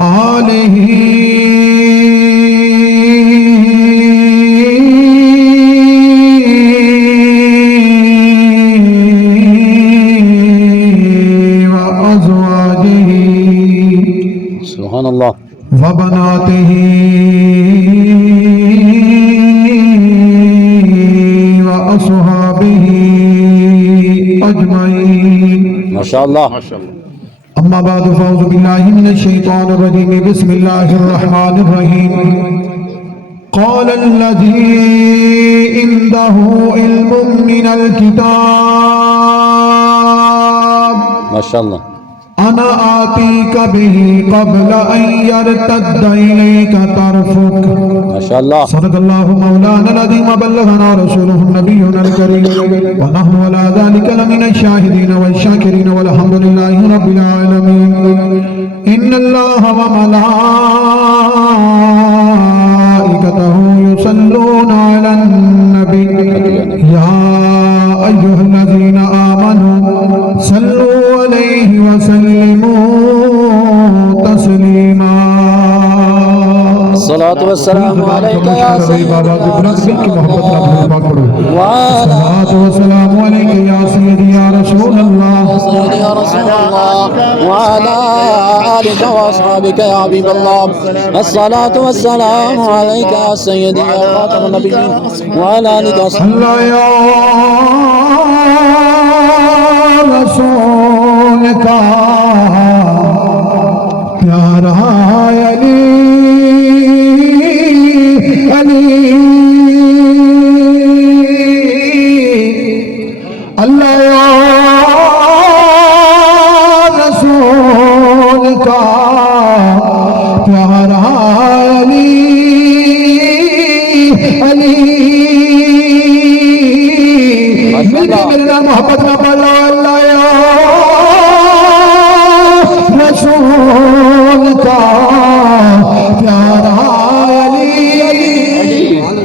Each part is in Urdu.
آلہ وازواجہ سبحان اللہ وبناتہ واصحابہ اجمعین ماشاء اللہ اما بعد فاعوذ باللہ من الشیطان الرجیم بسم اللہ الرحمن الرحیم قال الذی عنده علم من الكتاب ماشاء اللہ انا آتیک به قبل ان يرتد الیک طرفک ماشاء اللہ صدق اللہ مولانا العظیم وبلغنا رسوله النبی الکریم ونحن على ذلك لمن الشاہدین والشاکرین والحمد للہ رب العالمین ان اللہ وملائکته یصلون علی النبی یا ایها الذین آمنوا صلوا علیہ وسلموا تسلیما الصلاة والسلام علیکہ یا بابا کی برکت کی محبت کا پاک پڑھو وعلا الصلاۃ والسلام علیکہ یا سیدی یا رسول اللہ سیدی یا رسول اللہ وعلا آلک واصحابک یا حبیب اللہ الصلاة والسلام علیکہ یا سیدی یا خاتم النبیین وعلا آلک اللہ یا رسول کا پیارا علی علی اللہ یا رسول کا پیارا علی علی میرے نام محبت نہ پڑھا اللہ یا رسول کا پیارا علی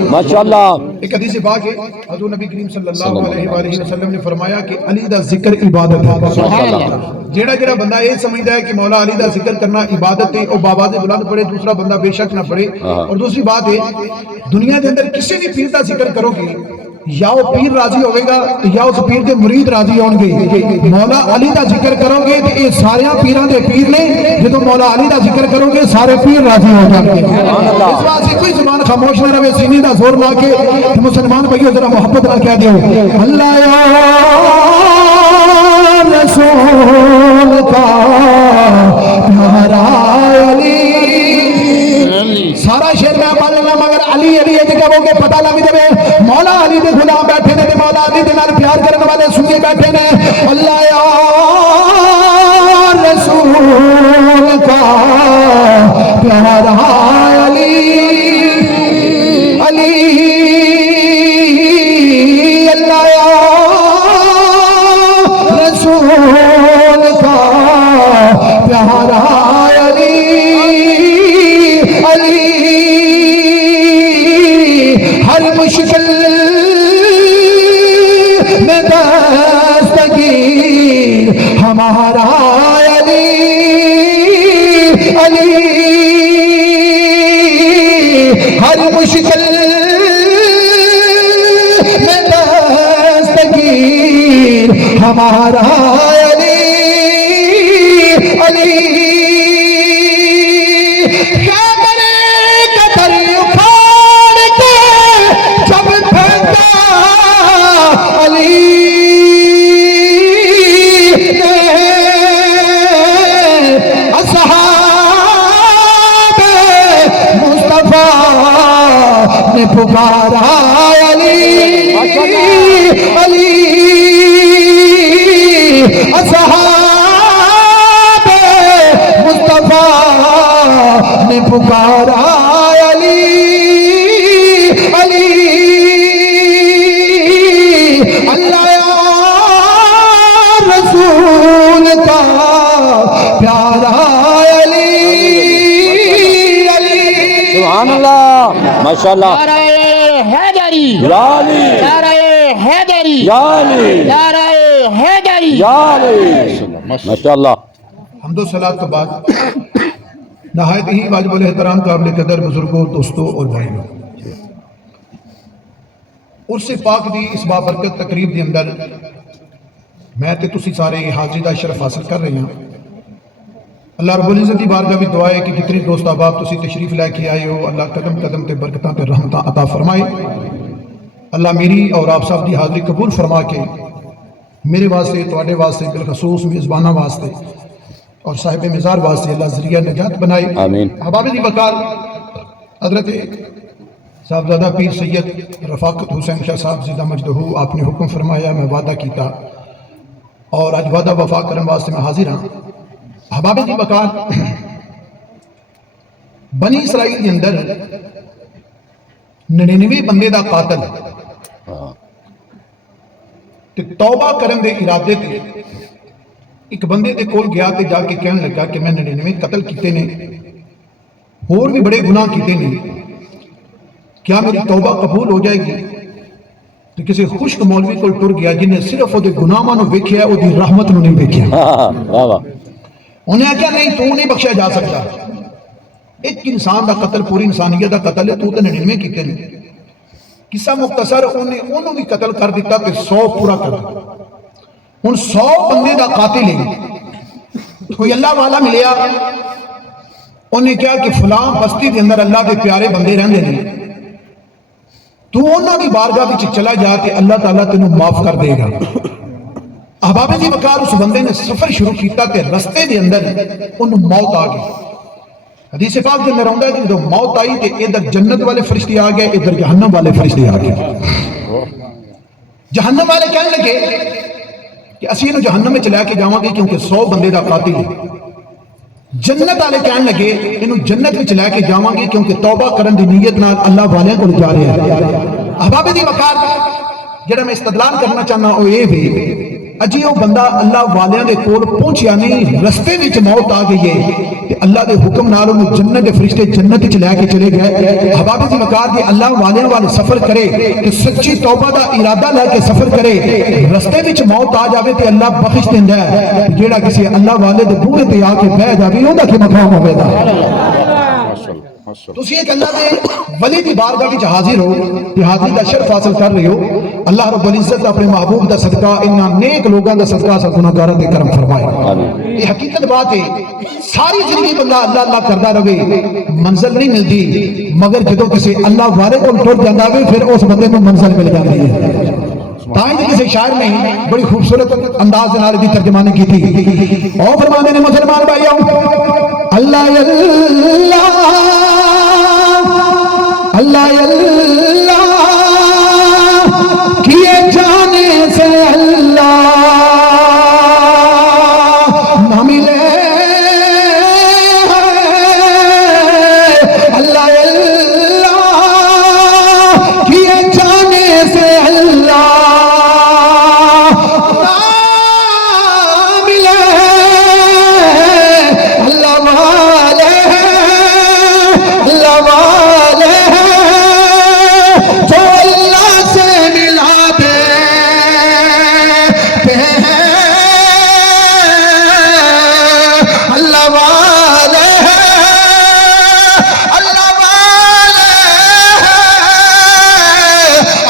ماشاءاللہ ایک حدیث پاک ہے حضور نبی کریم صلی اللہ علیہ وآلہ وسلم نے فرمایا کہ علی دا ذکر عبادت ہے جیڑا جیڑا بندہ یہ سمجھتا ہے کہ مولا علی دا ذکر کرنا عبادت ہے اور بابا سے بلند پڑھے دوسرا بندہ بے شک نہ پڑھے اور دوسری بات ہے دنیا کے اندر کسی بھی پیر دا ذکر کرو گے یا وہ پیر راضی ہوئے گا یا اس پیر کے مرید راضی ہوں گے مولا علی دا ذکر کرو گے تو یہ سارے پیران دے پیر نے جدو مولا علی دا ذکر کرو گے سارے پیر راضی ہو جائیں گے اس بات سے کوئی زبان خاموش نہ رہے سینے دا زور لا کے مسلمان بھائیو ذرا محبت نہ کہہ دیو اللہ یا رسول کا پیارا علی سارا شیر میں پڑھ لینا مگر علی علی یہ جگہ وہ پتہ لگ جائے مولا علی دے غلام بیٹھے نے مولا علی دے نال پیار کرنے والے سنی بیٹھے نے اللہ یا رسول کا پیارا علی علی اللہ یا رسول کا پیارا علی علی ہر مشکل میں دستگیر ہمارا علی علی ہر مشکل میں دستگیر ہمارا علی علی پکارا علی علی اصحاب مصطفیٰ نے پکارا علی علی اللہ یا رسول کا پیارا علی علی سبحان اللہ ماشاءاللہ حیدری یا علی نعرہ حیدری یا علی نعرہ حیدری یا علی ماشاءاللہ حمد و صلاۃ کے بعد نہایت ہی واجب الاحترام قابل قدر بزرگوں دوستوں اور بھائیوں، عرس پاک دی اس بابرکت تقریب دے اندر میں تے تسی سارے حاضری دا شرف حاصل کر رہے ہیں۔ اللہ رب العزت دی بارگاہ بھی دعا ہے کہ جتنے دوست احباب تسی تشریف لے کے آئے ہو، اللہ قدم قدم تے برکتاں تے رحمتاں عطا فرمائے۔ اللہ میری اور آپ سب دی حاضری قبول فرما کے میرے واسطے، تواڈے واسطے، بالخصوص میزبانہ واسطے اور صاحب مزار واسطے اللہ ذریعہ نجات بنائے، آمین۔ احباب دی وقار حضرت صاحبزادہ پیر سید رفاقت حسین شاہ صاحب زندہ مجدہ، آپ نے حکم فرمایا، میں وعدہ کیتا اور اج وعدہ وفا کرن واسطے میں حاضر ہاں۔ احباب دی وقار بنی اسرائیل کے اندر 99 بندے دا قاتل تے توبہ کرن دے ارادے تے ایک بندے دے کول گیا تے جا کے کہنے لگا کہ میں 99 قتل کیتے نے، اور بھی بڑے گناہ کیتے نے، کیا میری توبہ قبول ہو جائے گی؟ تو کسی خشک مولوی کو ٹر گیا جن نے صرف وہ دے گناہاں نو ویکھیا، وہ دی رحمت نو نہیں ویکھیا۔ واہ واہ، انہیں کہا نہیں، تو نہیں بخشا جا سکتا، ایک انسان دا قتل پوری انسانیت دا قتل ہے، تو 99 کیتے نے۔ قصہ مختصر، انہوں بھی قتل کر دیتا تے 100 پورا کر دیتا۔ ان 100 بندے دا قاتل ہے، کوئی اللہ والا ملیا، انہیں کہا کہ فلاں بستی دے اندر اللہ دے پیارے بندے رہندے نے، تو انہوں کی بارگاہ وچ چلا جا تے اللہ تعالیٰ تینوں معاف کر دے گا۔ احباب دی وقار اس بندے نے سفر شروع کیتا تے رستے دے اندر انہوں موت آ گئی۔ حدیث پاک کے اندر آندا ہے کہ جب موت آئی تے ادھر جنت والے فرشتے آ گئے، ادھر جہنم والے فرشتے آ گئے۔ جہنم والے کہنے لگے کہ اسی انہوں جہنم میں چلا کے جاواں گے کیونکہ 100 بندے دا قاتل ہے۔ جنت والے کہنے لگے انہوں جنت میں چلا کے جاواں گے کیونکہ توبہ کرن دی نیت نال اللہ والے کو جا رہے ہیں۔ احباب دی وقار جڑا میں استدلال کرنا چاہنا او اے وے، اجی وہ بندہ اللہ والیاں دے کول پہنچیا نہیں، رستے وچ موت آ گئی ہے تے اللہ دے حکم نال انہوں جنت دے فرشتے جنت وچ لے کے چلے گئے۔ احباب دی وقار دی اللہ والیاں والے سفر کرے تے سچی توبہ دا ارادہ لے کے سفر کرے، رستے وچ موت آ جاوے تے اللہ بخش دیندا ہے۔ جیڑا کسی اللہ والے دے بوہے تے آ کے بیٹھ جاوے اوندا کی مقام ہوے گا۔ تسی ایک اللہ دے ولی دی بارگاہ وچ حاضر ہو تے حاضری دا شرف حاصل کر رہے ہو۔ اللہ رب العزت اپنے محبوب دا صدقہ انہاں نیک لوگاں دا صدقہ سب گناہگاراں دے کرم فرمائے۔ یہ حقیقت بات ہے، ساری زندگی بندہ اللہ اللہ کردا رہے، منزل نہیں ملتی، مگر جدوں کسی اللہ والے کول ٹر جاندا ہوے پھر اس بندے نوں منزل مل جاندی ہے۔ تائیں جی کسی شاعر نے بڑی خوبصورت انداز نال دی ترجمانی کی تھی، اور فرماندے نے مسلمان بھائیو، اللہ اللہ اللہ کیے جانے سے اللہ نہ ملے، اللہ اللہ کیے جانے سے اللہ نہ ملے، اللہ والے اللہ والے جو اللہ سے ملا دیتے ہیں، اللہ والے اللہ والے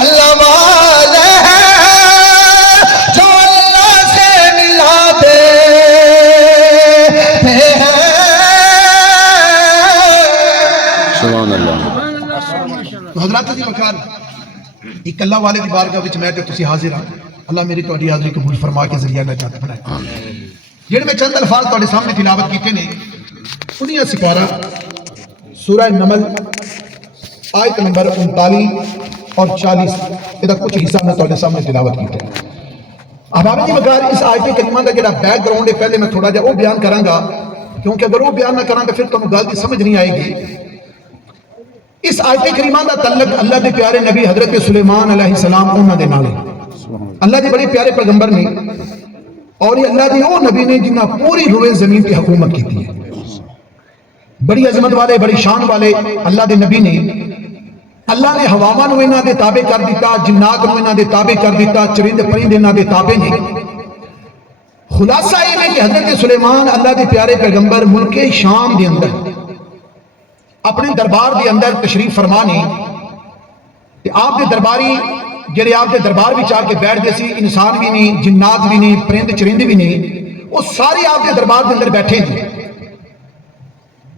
اللہ والے جو اللہ سے ملا دیتے ہیں۔ سبحان اللہ۔ تو حضرات دی وقار ایک اللہ والے دی بارگاہ وچ میں تے تسی حاضر ہاں، اللہ میری تہاڈی حاضری قبول فرما کے ذریعہ نجات بنائے۔ جڑے میں چند الفاظ تہاڈے سامنے تلاوت کیتے نے، انہاں سپارہ سورہ نمل آیت نمبر 39 اور 40 دا کچھ حصہ میں تہاڈے سامنے تلاوت کیتے ہیں۔ احباب دی وقار اس آیت کریمہ دا جڑا بیک گراؤنڈ ہے پہلے میں تھوڑا جہا وہ بیان کراں گا، کیونکہ اگر وہ بیان نہ کراں تو پھر تانوں گل دی سمجھ نہیں آئے گی۔ اس آیت کریمہ دا تعلق اللہ دے پیارے نبی حضرت سلیمان علیہ السلام انہاں دے نال ہے۔ اللہ دے بڑے پیارے پیغمبر نے، اور یہ اللہ دے وہ نبی نے جنہاں پوری روئے زمین پہ حکومت کی ہے۔ بڑی عظمت والے، بڑی شان والے اللہ دے نبی نے، اللہ نے ہواواں نوں انہاں دے تابع کر دیتا، جنات نوں انہاں دے تابع کر دیتا، چرند پرند انہاں دے تابع نے۔ خلاصہ یہ ہے کہ حضرت سلیمان اللہ دے پیارے پیغمبر ملک شام دے اندر اپنے دربار دے اندر تشریف فرما نے تے آپ دے درباری جڑے آپ دے دربار وچ آ کے بیٹھ دے سی، انسان بھی نہیں، جنات بھی نہیں، پرند چرند بھی نہیں، وہ سارے آپ دے دربار دے اندر بیٹھے ہیں۔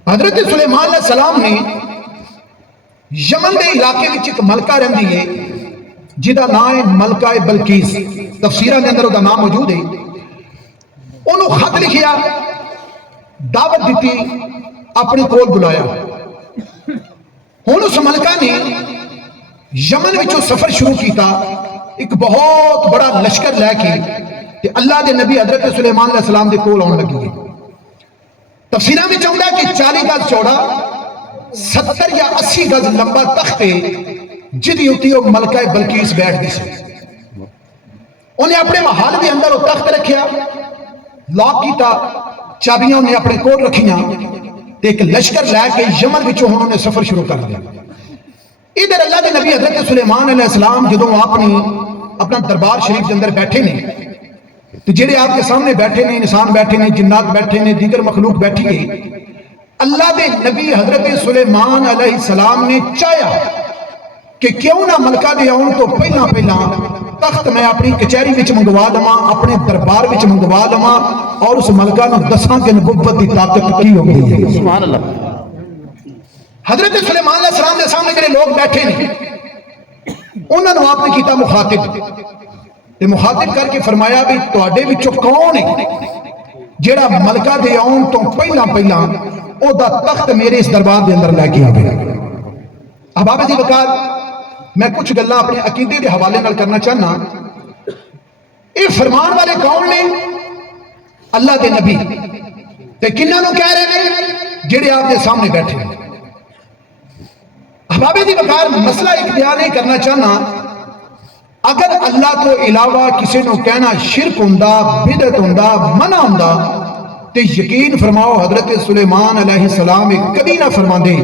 حضرت سلیمان علیہ السلام نے یمن دے علاقے وچ ایک ملکہ رہندی ہے جہدا نام ہے ملکہ بلقیس، تفسیراں دے اندر دا نام موجود ہے۔ انہوں خط لکھیا، دعوت دیتی، اپنے کول بلایا۔ ہن اس ملکہ نے یمن وچوں سفر شروع کیتا ایک بہت بڑا لشکر لے کے تے اللہ دے نبی حضرت سلیمان علیہ السلام دے کول آن لگی ہے۔ تفسیراں وچ آندا کہ 40 گز چوڑا 70 یا 80 گز لمبا تخت ہے جدی اُتے وہ ملکہ بلقیس بیٹھ دی سی۔ انہیں اپنے محل دے اندر وہ تخت رکھیا، لاک کیتا، چابیاں انہیں اپنے کول رکھیاں تے ایک لشکر لے کے یمن وچوں انہوں نے سفر شروع کر دیا۔ ادھر اللہ کے نبی حضرت سلیمان علیہ السلام جدوں اپنا دربار شریف کے اندر بیٹھے نے تو جڑے آپ کے سامنے بیٹھے نے، انسان بیٹھے نے، جنات بیٹھے نے، دیگر مخلوق بیٹھی ہے، اللہ دے نبی حضرت سلیمان علیہ السلام نے چاہیا کہ کیوں نہ ملکہ دے آن تو پہلا تخت میں اپنی کچہری وچ منگوا لواں، اپنے دربار وچ منگوا لواں اور اس ملکہ نو دساں کہ نبوت دی طاقت کی ہوندی ہے۔ سبحان اللہ۔ حضرت سلیمان علیہ السلام کے سامنے جڑے لوگ بیٹھے نے انہوں نے آپ نے کیتا مخاطب کر کے فرمایا بھی تواڈے وچوں کون ہے جڑا ملکہ دے آن تو پہلا او دا تخت میرے اس دربار دے اندر لے کے آوے۔ احباب دی وقار میں کچھ گلاں اپنے عقیدے دے حوالے نال کرنا چاہنا۔ اے فرمان والے کون نے؟ اللہ دے نبی تے کنہاں نوں کہہ رہے ہیں؟ جڑے آپ دے سامنے بیٹھے ہیں۔ احباب دی وقار مسئلہ ایک بیان نہیں کرنا چاہنا، اگر اللہ تو علاوہ کسی نو کہنا شرک ہوندا، بدعت ہوندا، منع ہوندا تے یقین فرماؤ حضرت سلیمان علیہ السلام کبھی نہ فرماندے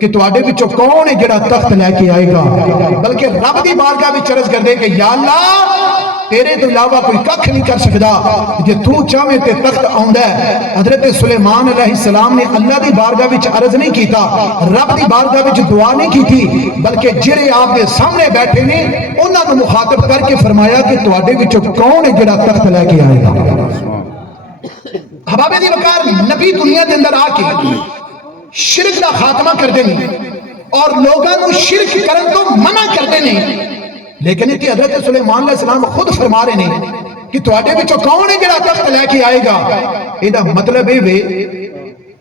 کہ تواڈے وچوں کون ہے جڑا تخت لے کے آئے گا، بلکہ رب دی بارگاہ وچ عرض کر دے کہ یا اللہ تیرے تو علاوہ کوئی ککھ نہیں کر سکدا، جے تو چاہے تے تخت آوندا ہے۔ حضرت سلیمان علیہ السلام نے اللہ دی بارگاہ وچ عرض نہیں کیتا، رب دی بارگاہ وچ دعا نہیں کیتی، بلکہ جڑے آپ دے سامنے بیٹھے نے انہاں نوں مخاطب کر کے فرمایا کہ تواڈے وچوں کون ہے جڑا تخت لے کے آئے گا۔ احباب دی وقار نبی دنیا دے اندر آ کے شرک دا خاتمہ کردے نے اور لوگاں نوں شرک کرن تو منع کردے نے، لیکن اتنے حضرت سلیمان علیہ السلام خود فرما رہے ہیں کہ تواڈے وچوں کون ہے جڑا تخت لے کے آئے گا۔ یہ مطلب ہے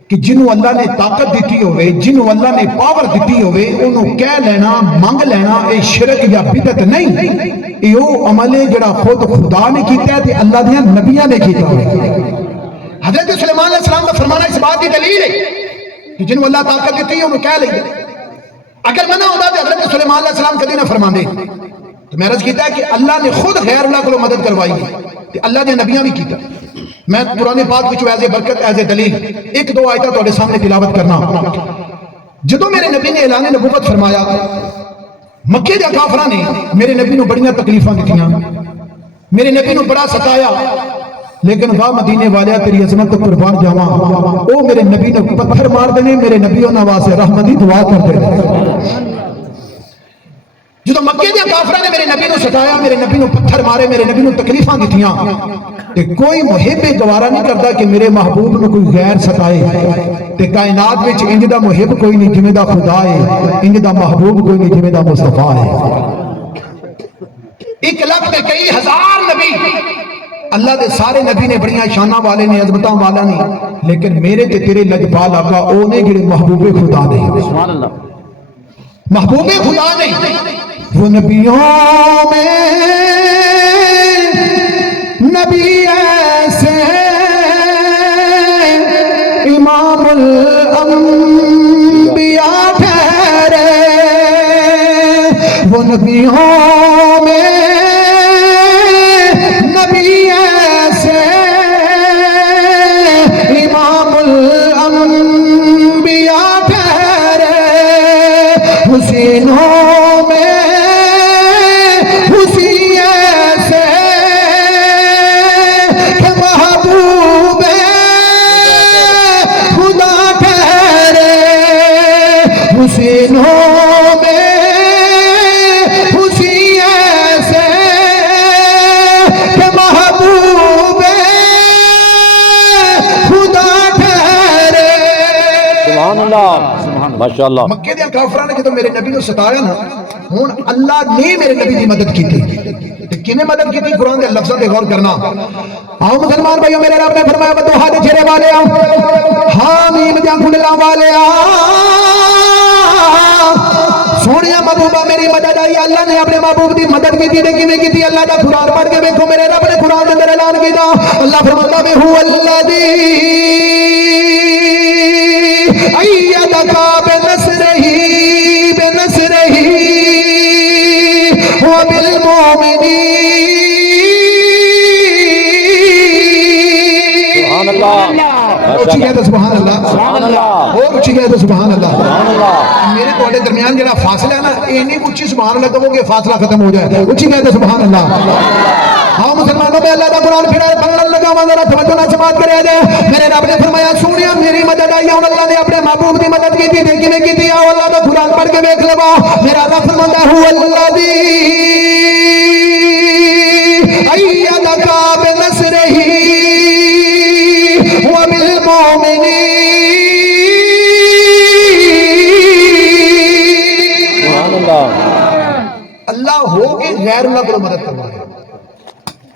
کہ جنہوں اللہ نے طاقت دیتی ہوئے، جنہوں اللہ نے پاور دیتی ہوئے، انہوں کہہ لینا، منگ لینا، اے شرک یا بدعت نہیں، یہ عمل ہے جڑا خود خدا نے کیتا ہے تے اللہ دیاں نبیاں نے کیتا ہے۔ حضرت سلیمان علیہ السلام کا فرمانا اس بات کی دلیل ہے کہ جنہوں اللہ طاقت دیتی ہے انہوں کہہ لیں۔ اگر منع ہوتا تو حضرت سلیمان علیہ السلام کدی نہ فرما دے۔ تو میں عرض کیتا ہے کہ اللہ نے خود غیر اللہ کو مدد کروائی ہے، اللہ نے نبیاں بھی کیتا۔ میں قرآن پاک وچوں ایز اے برکت، ایز اے دلیل ایک دو آیتاں تواڈے سامنے تلاوت کرنا۔ جدوں میرے نبی نے اعلان نبوت فرمایا، مکے دے کافراں نے میرے نبی نوں بڑیاں تکلیفاں دتیاں، میرے نبی نوں بڑا ستایا، لیکن واہ مدینے والے تیری عظمت تو قربان جاواں، او میرے نبی نے پتھر مار دینے، میرے نبی انہاں واسطے رحمت دی دعا کر دے۔ جدو مکے دے کافراں نے میرے نبی نو ستایا، میرے نبی نو پتھر مارے، میرے نبی نو تکلیفاں دتیاں، تے کوئی محب گوارا نہیں کرتا کہ میرے محبوب نو کوئی غیر ستائے، تے کائنات وچ انج دا محب کوئی نہیں جویں دا خدا ہے، انج دا محبوب کوئی نہیں جویں دا مصطفیٰ ہے۔ 1 لاکھ تے کئی ہزار نبی اللہ دے سارے نبی نے بڑیاں شاناں والے نے، عظمتاں والا نے، لیکن میرے تے تیرے لجپال آقا او نے جڑے محبوب خدا نے۔ سبحان اللہ۔ محبوب خدا نے وہ نبیوں میں نبی ایسے امام الانبیاء ٹھہرے، وہ نبیوں میں نبی ایسے امام الانبیاء ٹھہرے، حسینوں میں حسی ایسے کہ محبوب خدا ٹھہرے، سینوں میں خوشی ایسے کہ محبوب خدا ٹھہرے. سبحان اللہ ماشاء اللہ. مکے دے کافراں نے جدوں میرے نبی کو ستایا نا، ہن اللہ نے میرے نبی دی مدد کی تھی. کنے مدد کی تھی؟ قرآن دے لفظاں تے غور کرنا. آؤ مسلمان بھائیو، میرے رب نے فرمایا بدوہا دے چہرے والے آؤ، حامیم دیاں کنڈلاں والے آؤ. سونیا محبوبہ میری مدد آئی. اللہ نے اپنے محبوب دی مدد کی تھی. کیویں کی تھی؟ اللہ دا قرآن پڑھ کے ویکھو، میرے رب نے قرآن دے اندر اعلان کیتا. اللہ فرماتا ہے هو الذی ایدک بنصرہ سبحان اللہ اچھی کہہ دو سبحان اللہ. سبحان اللہ. اور اچھی کہہ دو سبحان اللہ. سبحان اللہ. میرے تھوڑے درمیان جڑا فاصلہ ہے نا، اینی اچھی سبحان اللہ کہو گے فاصلہ ختم ہو جائے. اچھی کہہ دو سبحان اللہ. ہاں مسلمانوں میں اللہ دا قرآن پھر پڑھنے لگا، ذرا توجہ نہ سماعت کرے جائے. میرے رب نے فرمایا سونیا میری مدد آئی. اور اللہ نے اپنے محبوب دی مدد کی تھی. کیویں کی تھی؟ آؤ اللہ دا قرآن پڑھ کے ویکھ لو. میرا رب فرماتا ہے هو الذی ایدک بنصرہ وبالمؤمنین. اللہ ہو کے غیر اللہ کو مدد کروا رہا ہے.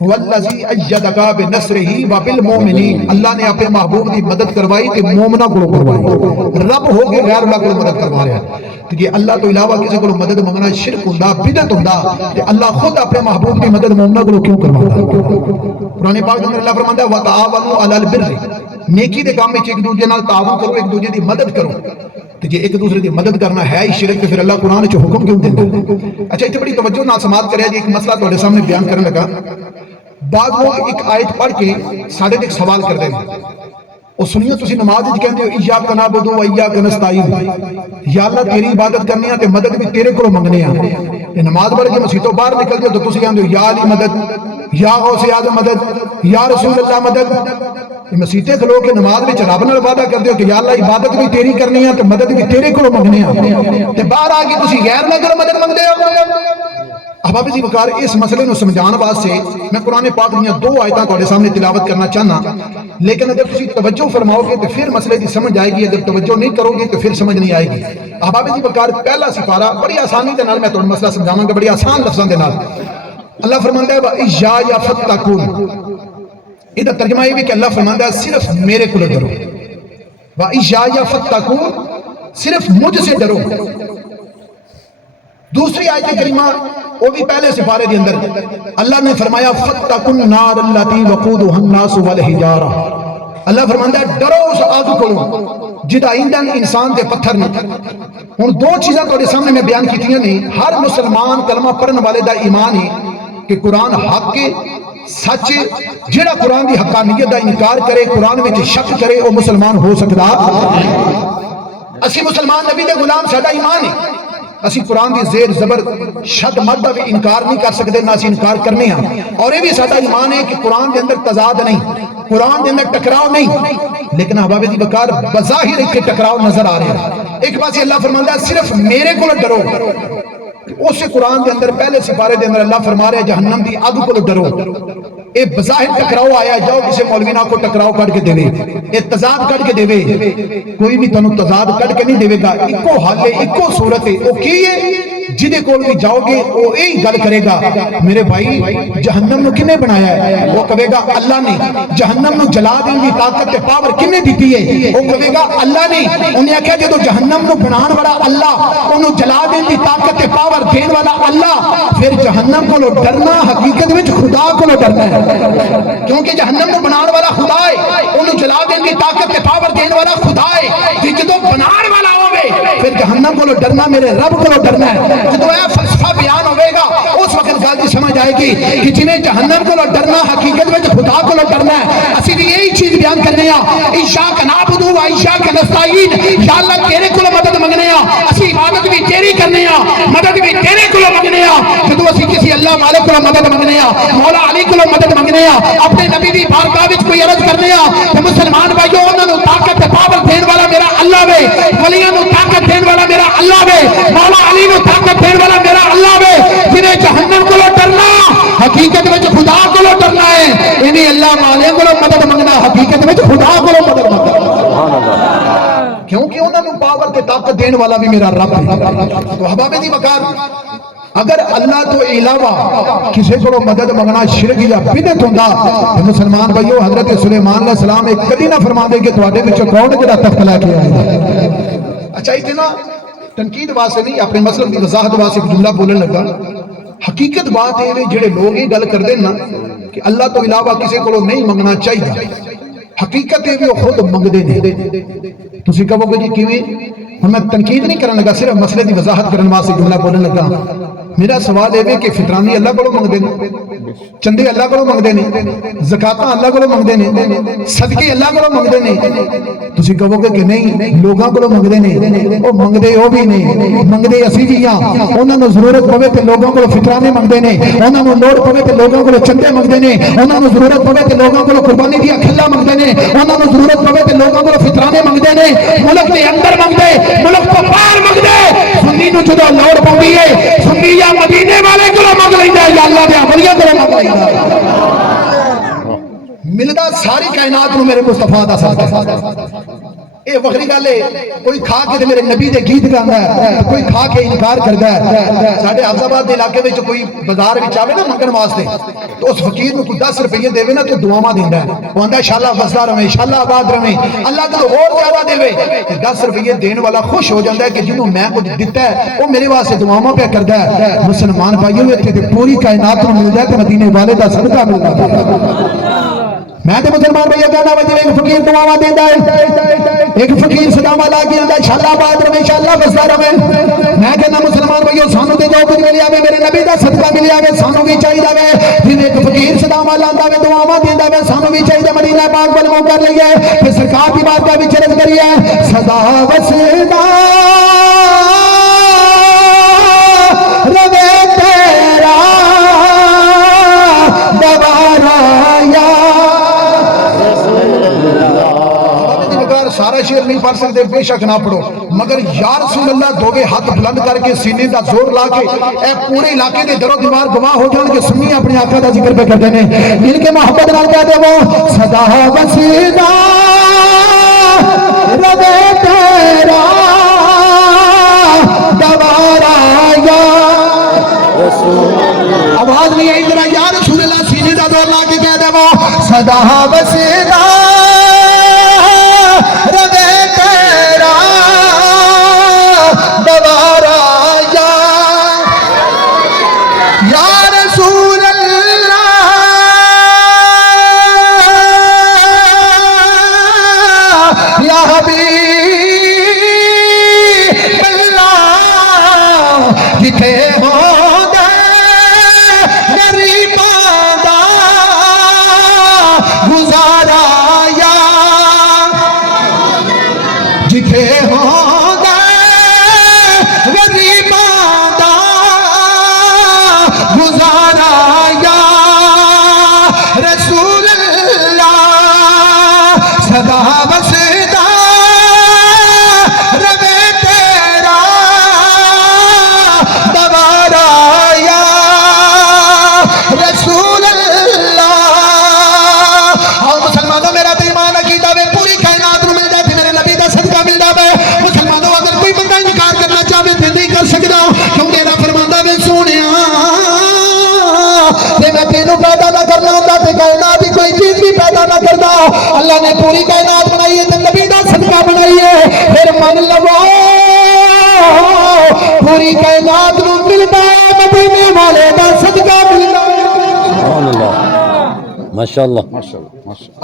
والذی ایدک بنصرہ وبالمؤمنین. اللہ نے اپنے محبوب کی مدد کروائی کہ مومنہ کو کروائی. رب ہو کے غیر اللہ کو مدد کروا رہا ہے. کہ اللہ تو علاوہ کسی کو مدد منگنا شرک ہوندا، بدعت ہوندا. کہ اللہ خود اپنے محبوب کی مدد مومنہ کو کیوں کرواتا ہے؟ قرآن پاک میں اللہ فرماتا ہے وتعاونوا علی البر. نیکی دے کام وچ ایک دوسرے نال تعاون کرو، ایک دوسرے دی مدد کرو. تو جے ایک دوسرے دی مدد کرنا ہے ہی شرک، تو پھر اللہ قرآن وچ حکم کیوں دیندا؟ اچھا اتنے بڑی توجہ نال سماعت کرے جی. ایک مسئلہ تہاڈے سامنے بیان کرنے لگا. بعض لوگ ایک آیت پڑھ کے ساڈے تے ایک سوال کرتے ہیں. اور سنیو تسی نماز وچ کہندے ہو ایاک نعبد و ایاک نستعین. یا اللہ تیری عبادت کرنی ہے تے مدد بھی تیرے کولوں منگنے ہیں. تے نماز پڑھ کے مسجد تو باہر نکل جاؤ تو تسی کہندے ہو یا علی مدد، یا غوث اعظم مدد، یا رسول اللہ مدد. مسیتے کھلو کے نماز وچ رب نال وعدہ کردے ہو کہ یا اللہ عبادت بھی تیری کرنی ہے تے مدد بھی تیرے کولوں منگنے ہیں. تے باہر آ کے تسی غیر نال مدد منگدے ہو. احباب جی وقار اس مسئلے نو سمجھان واسطے میں قرآن پاک دیاں دو آیتاں تہاڈے سامنے تلاوت کرنا چاہنا. لیکن اگر تسی توجہ فرماؤ گے تو پھر مسئلے دی سمجھ آئے گی. اگر توجہ نہیں کرو گے تو پھر سمجھ نہیں آئے گی. احباب جی وقار پہلا سپارہ بڑی آسانی دے نال میں تہاڈا مسئلہ سمجھاواں گا، بڑی آسان لفظاں دے نال. اللہ فرماندا ہے وَإِيَّايَ فَاتَّقُونِ. یہ ترجمہ یہ بھی کہ اللہ فرماندا ہے صرف میرے کو ڈرو. وَإِيَّايَ فَاتَّقُونِ، صرف مجھ سے ڈرو. دوسری آیت کریمہ وہ بھی پہلے سپارے کے اندر اللہ نے فرمایا فَاتَّقُوا النَّارَ الَّتِي وَقُودُهَا النَّاسُ وَالْحِجَارَةُ. اللہ فرماندا ہے ڈرو اس آگ کو جدا ایندھن انسان دے پتھر نے. ہن دو چیزاں تہاڈے سامنے میں بیان کیتیاں نے. ہر مسلمان کلمہ پڑھن والے دا ایمان ہے کہ قرآن حق ہے، سچ ہے. جڑا قرآن دی حقانیت دا انکار کرے، قرآن وچ شک کرے، وہ مسلمان ہو سکدا. اسی مسلمان نبی دے غلام، ساڈا ایمان ہے. اسی قرآن دی زیر زبر شد مد دا بھی انکار نہیں کر سکتے، نہ اسی انکار کرنے ہاں. اور یہ بھی ساڈا ایمان ہے کہ قرآن دے اندر تضاد نہیں، قرآن دے اندر ٹکراؤ نہیں. لیکن احباب دی وقار بظاہر ایک ٹکراؤ نظر آ رہا ہے. ایک پاس اللہ فرماندا ہے صرف میرے کو ڈرو. اس قرآن دے اندر پہلے سپارے دے اندر اللہ فرما رہے جہنم دی اگ کو ڈرو. اے بظاہر ٹکراؤ آیا، جاؤ کسی مولوی نہ کو ٹکراؤ کٹ کے دے، اے تضاد کٹ کے دے. کوئی بھی تنو تضاد کٹ کے نہیں دے گا. ایکو حال ہے، ایکو صورت ہے. وہ کی ہے جدے کول بھی جاؤ گے وہ یہی گل کرے گا میرے بھائی جہنم نو کنے بنایا ہے؟ وہ کہے گا اللہ نے. جہنم نو جلا دین دی طاقت تے پاور کنے دیتی ہے؟ وہ کہے گا اللہ نے. انہیں آخیا جدو جہنم نو بنان والا اللہ، انہوں جلا دین دی طاقت تے پاور دین والا اللہ، پھر جہنم کو ڈرنا حقیقت وچ خدا کو ڈرنا ہے. کیونکہ جہنم نو بنان والا خدا ہے، انہوں جلا دین دی طاقت تے پاور دین والا خدا ہے. جدو بنان والا ہوے پھر جہنم کو ڈرنا میرے رب کو ڈرنا ہے. جدو یہ فلسفہ بیان ہوئے گا اس وقت گل جی سمجھ آئے گی کہ جنہیں جہنم کو ڈرنا حقیقت میں خدا کو ڈرنا ہے. اسی بھی یہی چیز بیان کرنے ہیں ایشاک نعبد و ایشاک نستعین. یا اللہ تیرے کو مدد منگنے ہیں، اسی عبادت بھی تیری کرنے ہیں، مدد بھی تیرے کو منگنے ہیں. جدو اسی کسی اللہ مالک کو مدد منگنے ہیں، مولا علی کو مدد منگنے ہیں، اپنے نبی دی بارگاہ وچ کوئی عرض کرنے ہیں کہ مسلمان بھائیو انہاں نوں طاقت تے پاور دین والا میرا اللہ وے، ولیاں نو طاقت دین والا میرا اللہ وے، مولا علی نو طاقت دین والا میرا اللہ وے، جنہیں جہنم کو ڈرنا حقیقت میں خدا کو ڈرنا ہے، انہیں اللہ والے کو مدد منگنا حقیقت میں خدا کو مدد منگنا، کیونکہ انہوں نے پاور تے طاقت دین والا بھی میرا رب ہے۔ تو احباب دی وقار، اگر اللہ تو علاوہ کسی کو مدد منگنا شرک یا بدعت ہوندا تے مسلمان بھائیو حضرت سلیمان علیہ السلام ایک کبھی نہ فرما دے کہ تواڈے وچ کون جڑا تخت لے کے آئے۔ اچھا اتنا تنقید واسطے نہیں، اپنے مسلک دی وضاحت واسطے ایک جملہ بولن لگا۔ حقیقت بات ہے جڑے لوگ یہ گل کردے نا کہ اللہ تو علاوہ کسی کو نہیں منگنا چاہیے، حقیقت ہے وہ خود منگدے نے۔ تسی کہو گے جی کیویں؟ میں تنقید نہیں کرن لگا، صرف مسئلے دی وضاحت کرن واسطے جملہ بولن لگا۔ میرا سوال ہے کہ فطرانی اللہ کو منگدے نے، چندے اللہ کو منگدے نے، زکاتاں اللہ کو منگدے نے، صدقے اللہ کو منگدے نے۔ تسی کہو گے کہ نہیں لوگاں کو منگدے نے، او منگدے او بھی نہیں، منگدے اسی بھی ہاں۔ انہاں نوں ضرورت پوے تے لوگوں کو فطرانے منگدے نے، انہاں نوں لوڑ پوے تے لوگوں کو چندے منگدے نے، انہاں نوں ضرورت پوے تے لوگوں کو قربانی دی کھلا منگدے نے، انہاں نوں ضرورت پوے تے لوگوں کو فطرانے منگدے نے، ملک دے اندر منگدے، ملک تو باہر منگدے۔ سنی نوں جدوں لوڑ پوندی ہے سنی یا مدینے والے کو منگ لیندا ہے یا اللہ دے ولیاں کو منگ لیندا ہے۔ ملدا ساری کائنات نوں میرے مصطفیٰ دا صدقہ۔ اے وکری گل ہے، کوئی کھا کے میرے نبی دے گیت گاندا ہے، کوئی کھا کے انکار کردا ہے۔ ساڈے حافظ آباد دے علاقے وچ کوئی بازار وچ آوے نا منگن واسطے تو اس فقیر نوں کوئی 10 روپے دے نا تو دعاواں دیندا ہے، وہ آندا ہے انشاءاللہ وسدا رہے، انشاءاللہ آباد رہے، اللہ کو اور زیادہ دے۔ 10 روپے دین والا خوش ہو جاندا ہے کہ جنوں میں کچھ دتا ہے وہ میرے واسطے دعاواں پہ کردا ہے۔ مسلمان بھائیو ایتھے تے پوری کائنات نوں مل جائے تے مدینے والے دا صدقہ ملدا ہے۔ میں تے مسلمان بھائیو کہنا وا جی ایک فقیر دعاواں دیندا ہے، ایک فقیر صداواں لا کے آندا ہے انشاءاللہ آباد رہے، انشاءاللہ وسدا رہے۔ میں کہنا مسلمان بھائیو سانو تے جو کچھ ملیا وے میرے نبی دا صدقہ ملیا وے، سانو بھی چاہیے وے جویں ایک فقیر صداواں لاندا وے دعاواں دیندا وے، سانو بھی چاہیے مدینہ پاک ول منہ کر لئیے تے سرکار دی بارگاہ وچ عرض کریے صدا وسدا رہے تیرا دوبارہ یا سارا شعر نہیں پڑھ سکتے بے شک نہ پڑھو، مگر یا رسول اللہ دوگے ہاتھ بلند کر کے سینے دا زور لا کے اے پورے علاقے دے درو دیوار گواہ ہو جان کے سنی اپنے آقا دا ذکر پہ کرتے ہیں، ان کے محبت نال کہتے وہ صدا وسیدہ ربے تیرا دوبارہ یا آواز نہیں آئی ذرا یا رسول اللہ سینے دا زور لا کے کہتے وہ صدا وسیدہ ربے تیرا دوبارہ یا رسول اللہ یا حبیب اللہ جتھے ہوندے غریباں دا گزارا یا جتھے ہوندے غریباں دا گزارا یا رسول اللہ صدا وسدا ربے تیرا دوبارہ یا رسول اللہ۔ اور مسلمانوں میرا تو ایمان عقیدہ میں پوری کائنات میں مل جاتی میرے نبی دا صدقہ ملتا ہے۔ مسلمانوں اگر کوئی بندہ انکار کرنا چاہے تو نہیں کر سکتا، کیونکہ رب فرماندا ہے سونیا تے میں تینوں پیدا نہ کرنا ہوندا تے کائنات دی کوئی چیز بھی پیدا نہ کردا۔ اللہ نے پوری کائنات بنائی ہے تے نبی دا صدقہ بنائی ہے، پھر من لو پوری کائنات نو ملدا ہے مدینے والے دا صدقہ ملدا ہے۔ سبحان اللہ ماشاءاللہ۔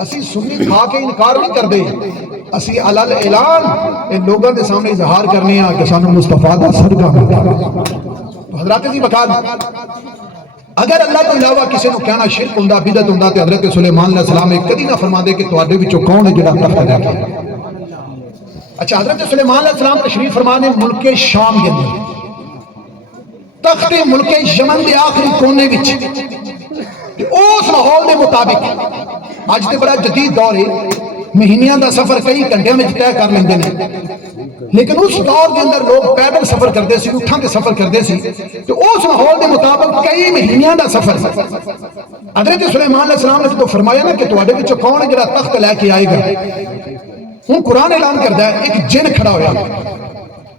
اسی سنی کھا کے انکار نہیں کردے، اسی علل اعلان ان لوگوں کے سامنے اظہار کرنے ہیں کہ سانو مصطفیٰ دا صدقہ ملدا ہے۔ تو حضرات جی بکال اگر اللہ تو علاوہ کسی کو کہنا شرک ہوندا بدعت ہوندا تے حضرت سلیمان علیہ السلام ایک کدی نہ فرما دے کہ تواڈے وچوں کون ہے جڑا تخت لے کے۔ اچھا حضرت سلیمان علیہ السلام تشریف فرما نے ملک شام کے اندر تخت ملک یمن دے آخری کونے وچ اس ماحول کے مطابق اج تے بڑا جدید دور ہے مہینیاں دا سفر کئی گھنٹے میں طے کر لیندے نے، لیکن اس دور کے اندر لوگ پیدل سفر کرتے سی، اٹھاں کے سفر کرتے سی، تو اس ماحول کے مطابق کئی مہینیاں دا سفر حضرت سلیمان علیہ السلام نے تو فرمایا نا کہ تواڈے وچوں کون ہے جڑا تخت لے کے آئے گا؟ ہوں قرآن اعلان کرتا ہے ایک جن کھڑا ہویا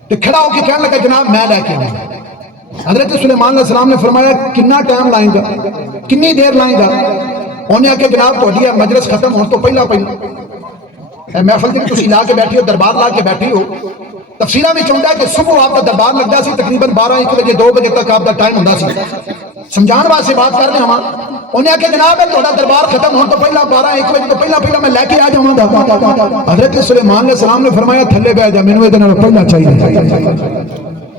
تو کھڑا ہو کے کہنے لگا جناب میں لے کے آؤں۔ حضرت سلیمان علیہ السلام نے فرمایا کتنا ٹائم لائیں گا، کنی دیر لائیں گا؟ انہیں آ کے جناب تہاڈی مجلس ختم ہونے تو پہلا محفل جی تسی لا کے بیٹھی ہو، دربار لا کے بیٹھی ہو، تفصیلہ میں چاہتا ہے کہ صبح آپ کا دربار لگتا سی تقریباً 12-1 بجے 2 بجے تک آپ کا ٹائم ہوتا سی، سمجھان واسطے بات کر رہے ہاں۔ انہیں آ کے جناب تہاڈا دربار ختم ہونے تو پہلا 12-1 بجے تو پہلا میں لے کے آ جاؤں گا۔ حضرت سلیمان علیہ السلام نے فرمایا تھلے بیٹھ جا، مینوں ادھر پہلا چاہیے۔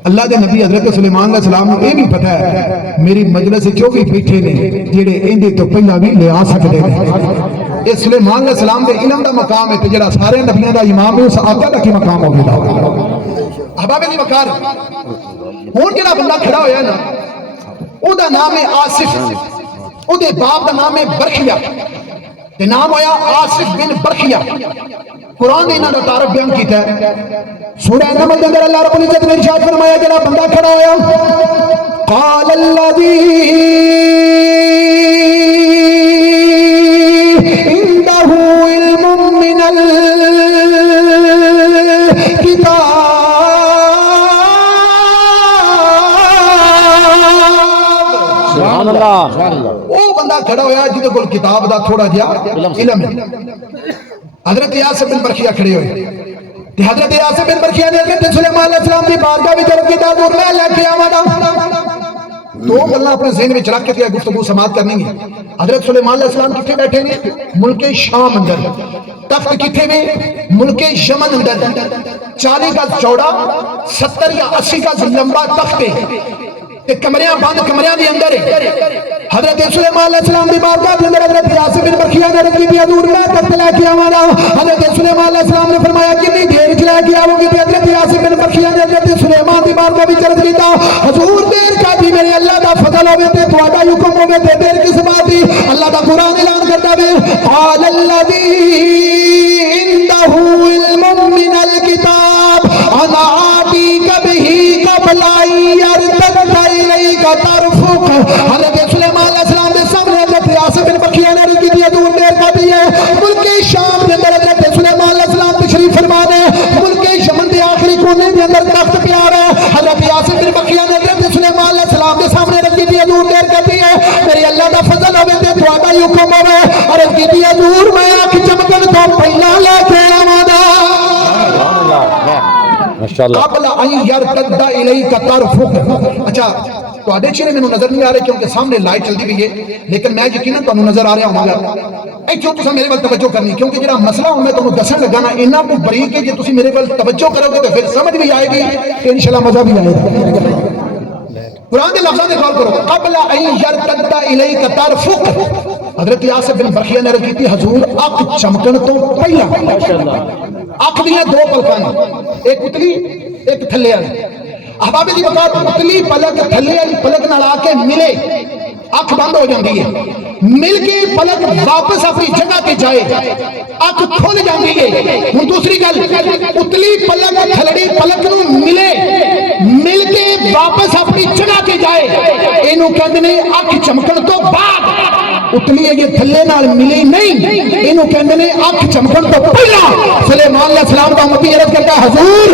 اللہ دے نبی حضرت سلیمان علیہ السلام نے یہ بھی پتہ ہے میری مجلس جو بھی بیٹھے نے جڑے اندے تو پہلا بھی لے آ سکتے ہیں۔ اس سلیمان علیہ السلام دے علم دا مقام ہے تے جڑا سارے نبیوں دا امام ہے اس آقا دا کی مقام ہو گیا۔ احباب دی وقار ہن جڑا بندہ کھڑا ہویا نا او دا نام ہے آصف، او دے باپ دا نام ہے برخیا تے نام ہویا آصف بن برخیا۔ قرآن نے انہاں دا تعارف بیان کیتا ہے سورہ نمل دے اندر اللہ رب العزت نے ارشاد فرمایا جڑا بندہ کھڑا ہویا قال الذی عنده علم من الکتاب، سبحان اللہ، وہ بندہ کھڑا ہویا جہدے کول کتاب دا تھوڑا جہا علم ہے۔ حضرت آصف بن برخیا کھڑے ہوئے تے حضرت آصف بن برخیا نے حضرت سلیمان علیہ السلام دی بارگاہ وچ رکھ کے حضور میں لے کے آواں گا۔ دو گلاں اپنے ذہن وچ رکھ کے گفتگو سماعت کرنی ہے۔ حضرت سلیمان علیہ السلام کتنے بیٹھے نے؟ ملک شام اندر۔ تخت کتنے میں؟ ملک یمن اندر۔ 40 گز چوڑا 70 یا 80 گز لمبا تخت ہے تے کمریاں بند کمریاں دی اندر ہے۔ حضرت سلیمان علیہ السلام دی بارگاہ دے اندر حضرت آصف بن برخیا نے رکھی دی حضور میں تخت لے کے آواں گا۔ حضرت سلیمان علیہ السلام نے فرمایا کتنی دیر وچ لے کے آؤ گے؟ حضرت آصف بن برخیا نے حضرت سلیمان دی بارگاہ وچ عرض کیتا حضور دیر کا دی میرے اللہ دا فضل ہوے تے تہاڈا حکم ہوے تے دیر کس بات دی؟ اللہ دا قرآن اعلان کردا ہے قال الذی عنده علم من الکتاب انا آتیک بہ قبل ان یرتد الیک طرفک۔ حضرت سلیمان علیہ السلام دے سامنے حضرت آصف بن برخیا نے عرض کی دور دیر کا دی ہے۔ ملک شام دے اندر حضرت سلیمان علیہ السلام تشریف فرما نے ملک یمن دے آخری کونے دے اندر تخت پیا ہے۔ حضرت آصف بن برخیا نے حضرت سلیمان علیہ السلام دے سامنے عرض کی دور دیر کا دی ہے میری اللہ دا فضل ہوے تے تہاڈا حکم ہوے۔ عرض کی حضور میں اکھ چمکن تو پہلا لے کے آواں گا۔ قبل ان یرتد الیک طرفک۔ اچھا تواڈے چہرے مینوں نظر نہیں آ رہے کیونکہ سامنے لائٹ چلدی پئی ہے، لیکن میں یقیناً تانوں نظر آ رہا ہوں گا۔ ایتھے تساں میرے ول توجہ کرنی کیونکہ جڑا مسئلہ ہوں میں تانوں دسن لگا نا انہاں کو بریک ہے، جے تسی میرے ول توجہ کرو گے تو پھر سمجھ بھی آئے گی تے انشاءاللہ مزہ بھی آئے گا۔ قرآن کے لفظوں سے غور کرو قبل ان یرتد الیک طرفک۔ حضرت آصف بن برخیا نے عرض کی حضور اکھ چمکن تو پہلا اکھ دیاں دو پلکاں ایک اتلی ایک تھلے والی۔ احباب دی وقار اتلی پلک تھلے والی پلک نال آ کے ملے اکھ بند ہو جاندی ہے، مل کے پلک واپس اپنی جگہ تے جائے اکھ کھل جاندی ہے۔ ہن دوسری گل اتلی پلک تھلڑی پلک نو ملے مل کے واپس اپنی جگہ تے جائے اینو کہندے نے اکھ چمکن تو بعد۔ اتلی ہے یہ تھلے نال ملی نہیں، اینو کہندے نے اکھ چمکن تو پہلا۔ سلیمان علیہ السلام دا امتی عرض کرتا ہے حضور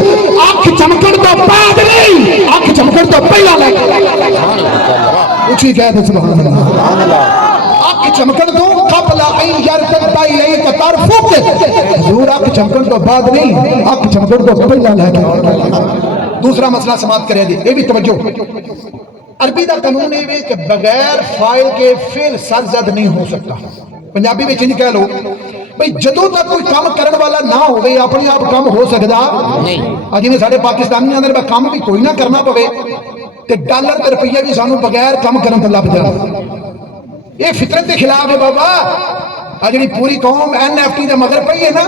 اکھ چمکن تو بعد نہیں اکھ چمکن تو پہلا لے کے اچھی کہہ دے سبحان اللہ۔ اکھ چمکن تو قبل ان یرتد الیک طرفک۔ حضور اکھ چمکن تو بعد نہیں اکھ چمکن تو پہلا لے کے۔ دوسرا مسئلہ سماعت کرے دی یہ بھی توجہ، عربی دا قانون ہے کہ بغیر فاعل کے فعل سرزد نہیں ہو سکتا۔ پنجابی میں چنج کہہ لو بھئی جدوں تک کوئی کام کرن والا نہ ہوئے اپنے آپ کام ہو سکتا نہیں۔ آج میں سارے پاکستانی اندر کام بھی کوئی نہ کرنا پوے تے ڈالر تے روپیہ بھی سانو بغیر کام کرن تے لب جانا، یہ فطرت کے خلاف ہے بابا۔ آج جڑی پوری قوم NFT دے مگر پئی ہے نا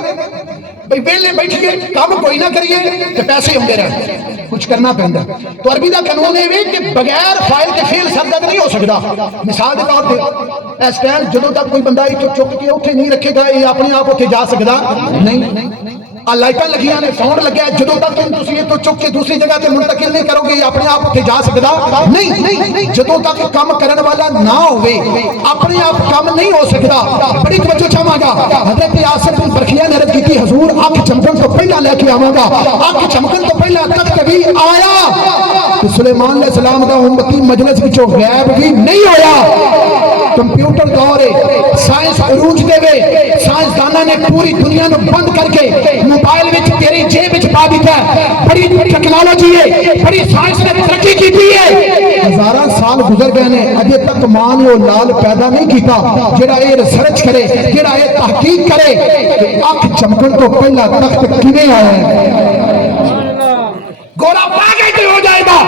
بھئی ویلے بیٹھیے کام کوئی نہ کریے تے پیسے ہوندے رہن۔ کچھ کرنا پہندا تو عربی دا قانون یہ ہے کہ بغیر فاعل کے فعل سرگرد نہیں ہو سکتا مثال دے طور پہ اس ٹائم جدوں تک کوئی بندہ ایک چک کے اوتھے نہیں رکھے گا یہ اپنے آپ اوتھے جا سکدا نہیں لائٹاں لگیاں نے ساؤنڈ لگیا جدوں تک تسی یہ تو چک کے دوسری جگہ تے منتقل نہیں کرو گے یہ اپنے آپ اوتھے جا سکدا نہیں جدوں تک کام کرن والا نہ ہوئے اپنے آپ کام نہیں ہو سکتا بڑی توجہ چاہواں گا حضرت آصف بن برخیہ نے عرض کی حضور اکھ چمکن تو پہلا لے کے آواں گا اکھ چمکن تو پہلا تخت بھی آیا تو سلیمان علیہ السلام دا امتی مجلس وچوں غائب بھی نہیں ہویا کمپیوٹر دور ہے سائنس عروج دے وے سائنسداناں نے پوری دنیا نو بند کر کے موبائل وچ تیری جیب وچ پا دیتا ہے بڑی ٹیکنالوجی ہے بڑی سائنس نے ترقی کی ہے ہزاراں سال گزر گئے نے اجے تک ماں نے وہ لال پیدا نہیں کیتا جڑا یہ ریسرچ کرے جڑا یہ تحقیق کرے کہ اکھ چمکن تو پہلا تخت کیویں آیا ہے گورا پاگل ہو جائے گا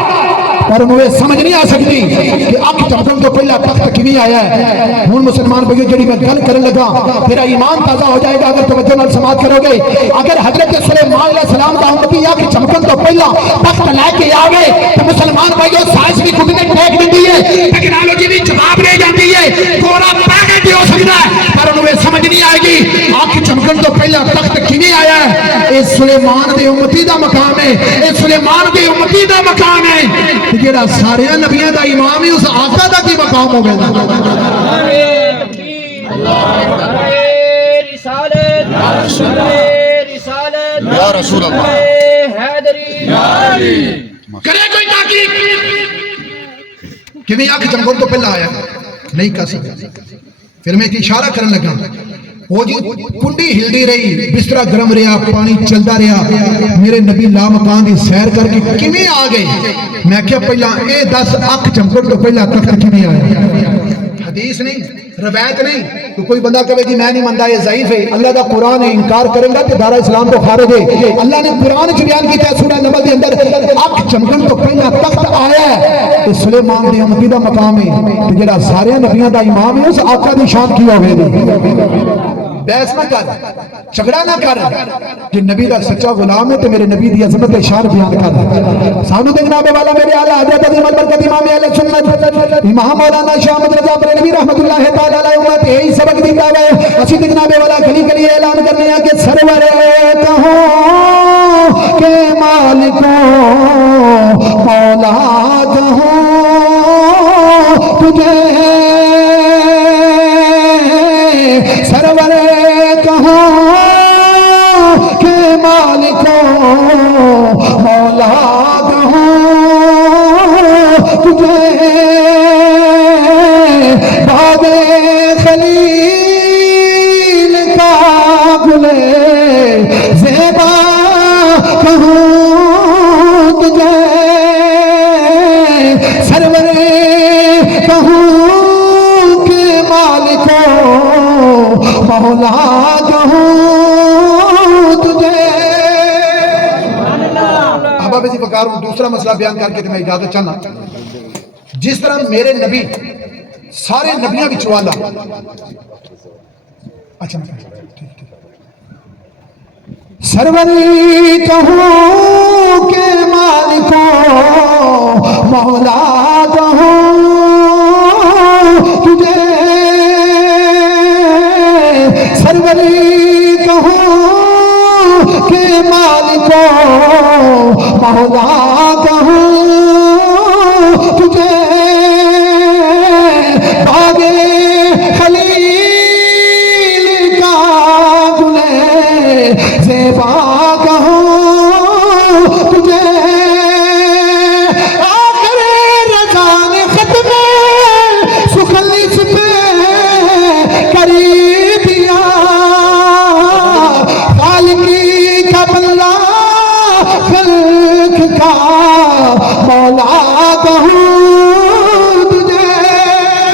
پر مجھے سمجھ نہیں آ سکتی کہ اکھ چمکن تو پہلا تخت کیویں آیا ہے ہن مسلمان بھائیو جڑی میں گل کرن لگا تیرا ایمان تازہ ہو جائے گا اگر توجہ نال سماعت کرو گے اگر حضرت سلیمان علیہ السلام دا امتی اکھ چمکن تو پہلا تخت لے کے آوے تو مسلمان بھائیو سائنس بھی خود نے ٹیک دیتی ہے ٹیکنالوجی بھی جواب دے جاتی ہے گورا پاگل ہو سکتا ہے پر مجھے سمجھ نہیں آئے گی اکھ چمکن تو پہلا تخت کیویں آیا ہے اے سلیمان دے امتی دا مقام ہے اے سلیمان دے امتی دا مقام ہے جڑا سارے نبیوں دا امام ہے اس آقا دا کی مقام ہو گیا یا رسول اللہ کرے کوئی تحقیق کہ میں آنکھ چمکن تو پہلا آیا نہیں کر سکتا پھر میں ایک اشارہ کرنے لگا وہ جی کنڈی ہلدی رہی بسترا گرم رہا پانی چلتا رہا میرے نبی لا مکان دی سیر کر کے کیویں آ گئے میں کیا پہلا اے 10 اکھ چمکن تو پہلا تخت کیویں آیا حدیث نہیں روایت نہیں تو کوئی بندہ کہے جی میں نہیں منتا یہ ضعیف ہے اللہ دا قرآن ہے انکار کرے گا تو دارا اسلام تو خارج ہے اللہ نے قرآن وچ بیان کیتا ہے سورہ نمل دے اندر اکھ چمکن تو پہلا تخت آیا ہے تے سلیمان دی امتی دا مقام ہے تے جڑا سارے نبیوں دا امام ہے اس آقا دی شان کی ہوے بحث نہ کر جھگڑا نہ کر کہ نبی دا سچا غلام ہے تے میرے نبی دی عظمت شان بیان کر سانو تے جناب والا میرے اعلی حضرت عظیم البرکت امام اہل سنت امام مولانا شاہ احمد رضا بریلوی رحمۃ اللہ تعالی علیہ امت یہی سبق دیتا ہے اسی تے جناب والا گلی گلی اعلان کرنے ہیں کہ سرور کہوں کہ مالکوں مولا کہوں تجھے سرور کہوں کہ مالکوں مولا کہوں تجھے باد خلیل کا گلے زیبا کہوں تجھے سرور کہوں کہ مالکوں مولا کہوں تجھے اب اسی بکار دوسرا مسئلہ بیان کر کے میں اجازت چاہنا جس طرح میرے نبی سارے نبیوں وچ والا اچھا سرور کہوں کہ مالکوں مولا کہوں تجھے سرور کہوں کہ مالکوں مولا کہوں تجھے باغ خلیل کا گلے زیبا کہوں تجھے آخر رضا نے ختم سخلص پہ کری دیا خالقی کا بندہ خلق کا مولا کہوں تجھے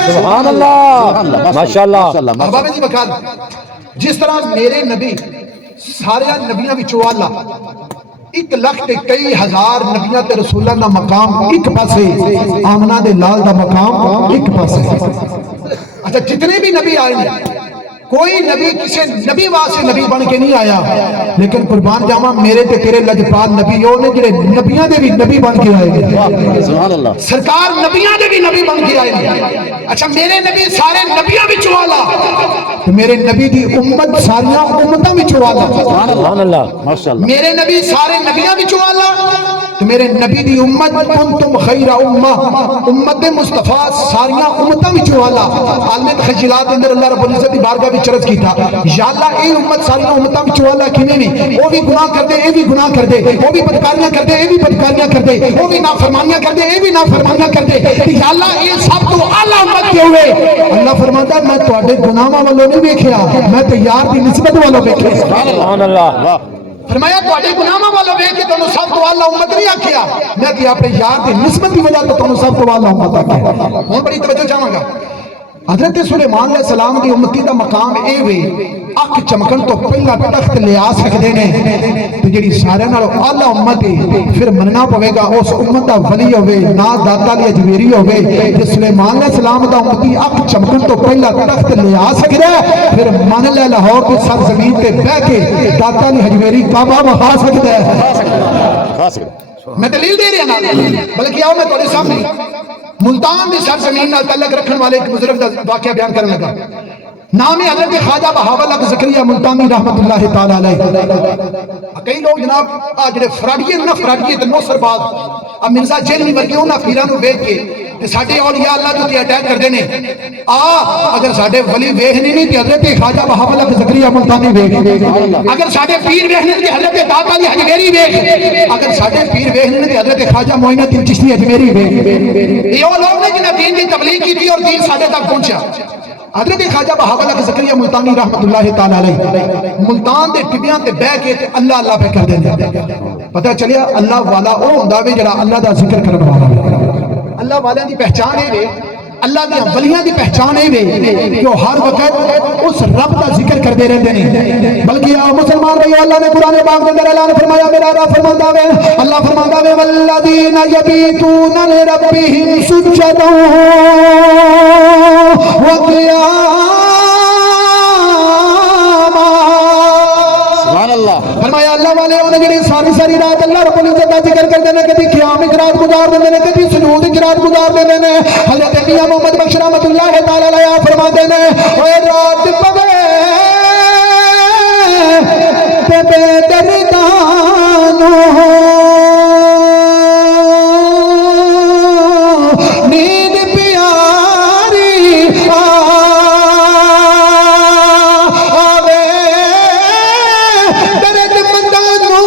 سبحان اللہ ماشاءاللہ بابا جی بکال جس طرح میرے نبی سارے نبیوں وچوں والا 1,00,000 تے کئی ہزار نبیوں تے رسولاں دا مقام ایک پاسے آمنہ دے لال دا مقام ایک پاسے اچھا جتنے بھی نبی آئے ہیں کوئی نبی کسی نبی واسطے نبی بن کے نہیں آیا، لیکن قربان جاواں میرے تے تیرے لجپال نبی وہ نے جڑے نبیاں دے بھی نبی بن کے آئے گے، سبحان اللہ، سرکار نبیاں دے بھی نبی بن کے آئے گے۔ اچھا میرے نبی سارے نبیاں وچوں والا، تو میرے نبی دی امت ساریاں امتاں وچوں والا، سبحان اللہ، ماشاء اللہ، میرے نبی سارے نبیاں وچوں والا، تو میرے نبی دی امت کنتم خیر امہ، امت مصطفیٰ ساریاں امتاں وچوں والا۔ عالم تخجلات اندر اللہ رب العزت دی بارگاہ وچ عرض کیتا، یا اللہ اے امت ساریاں امتاں وچوں والا کیویں نہیں؟ وہ بھی گناہ کردے اے بھی گناہ کردے، وہ بھی بدکاریاں کردے اے بھی بدکاریاں کردے، وہ بھی نافرمانیاں کردے اے بھی نافرمانیاں کردے، یا اللہ اے سب تو اعلیٰ امت کیوں ہوئے؟ اللہ فرماتا میں تواڈے گناہاں والوں نہیں ویکھیا، میں تے یار دی نسبت والوں ویکھیا۔ سبحان اللہ، فرمایا تواڈے گناہاں والا ویکھ کے تانوں سب تو اعلیٰ امت نہیں آکھیا، میں کہ اپنے یار دی نسبت دی وجہ تو تانوں سب تو اعلیٰ امت آکھیا۔ ہن بڑی توجہ چاہواں گا، حضرت سلیمان علیہ السلام دی امتی دا مقام اے وے اکھ چمکن تو پہلا تخت لے آ سکدے نے، تے جڑی سارے نال اعلیٰ امت ہے پھر مننا پوے گا اس امت دا ولی ہوے نا داتا علی اجمیری ہوے، تے سلیمان علیہ السلام دا امتی اکھ چمکن تو پہلا تخت لے آ سکدا ہے، پھر من لے لاہور دی سرزمین تے بیٹھ کے داتا علی اجمیری کعبہ بہا سکدا ہے۔ خاص میں دلیل دے رہا نا، بلکہ آؤ میں تھوڑے سامنے ملتان دی سرزمین نال تعلق رکھن والے ایک بزرگ دا واقعہ بیان کرنے لگا۔ نام ہے حضرت خواجہ بہاول حق زکریا ملتانی رحمت اللہ تعالی علیہ۔ کئی لوگ جناب جڑے فراڈیے نا فراڈیے تے نوسر باز مرزا جیلنی ورگے انہاں پیراں نوں ویکھ کے تے ساڈے اولیاء اللہ دے اٹیک کردے نے، اگر ساڈے ولی ویکھنے نہیں تے حضرت خواجہ بہاول حق زکریا ملتانی ویکھ، اگر ساڈے پیر ویکھنے تے حضرت داتا علی اجمیری ویکھ، اگر ساڈے پیر ویکھنے تے حضرت خواجہ معین الدین چشتی اجمیری ویکھ۔ یہ وہ لوگ نے جنہاں دین دی تبلیغ کی تھی اور دین ساڈے تک پہنچا۔ حضرت خواجہ بہاول حق زکریا ملتانی رحمت اللہ تعالی علیہ ملتان دے ٹبیاں تے بیٹھ کے اللہ اللہ پہ کر دیندے، پتہ چلیا اللہ والا او ہوندا وے جڑا اللہ دا ذکر کرن والا ہے۔ اللہ والیاں دی پہچان اے وے، اللہ دی ولیاں دی پہچان اے وے کہ وہ ہر وقت اس رب دا ذکر کردے رہندے نے۔ بلکہ مسلمان بھائیو اللہ نے قرآن پاک دے اندر اعلان فرمایا، میرا رب فرماندا وے، اللہ فرماندا وے والذین یبیتون لربہم سجدا وقیاما۔ سبحان اللہ، فرمایا اللہ والے انہیں جڑی ساری ساری رات اللہ رب العزت دا ذکر کردے نے، کبھی قیام وچ رات گزار دیندے نے، کبھی سجود وچ رات گزار دیندے نے۔ حضرت میاں محمد بخش رحمت اللہ تعالی علیہ فرماتے نے، اوے رات پوے تے بے دردانو نیند پیاری آوے، درد مندانو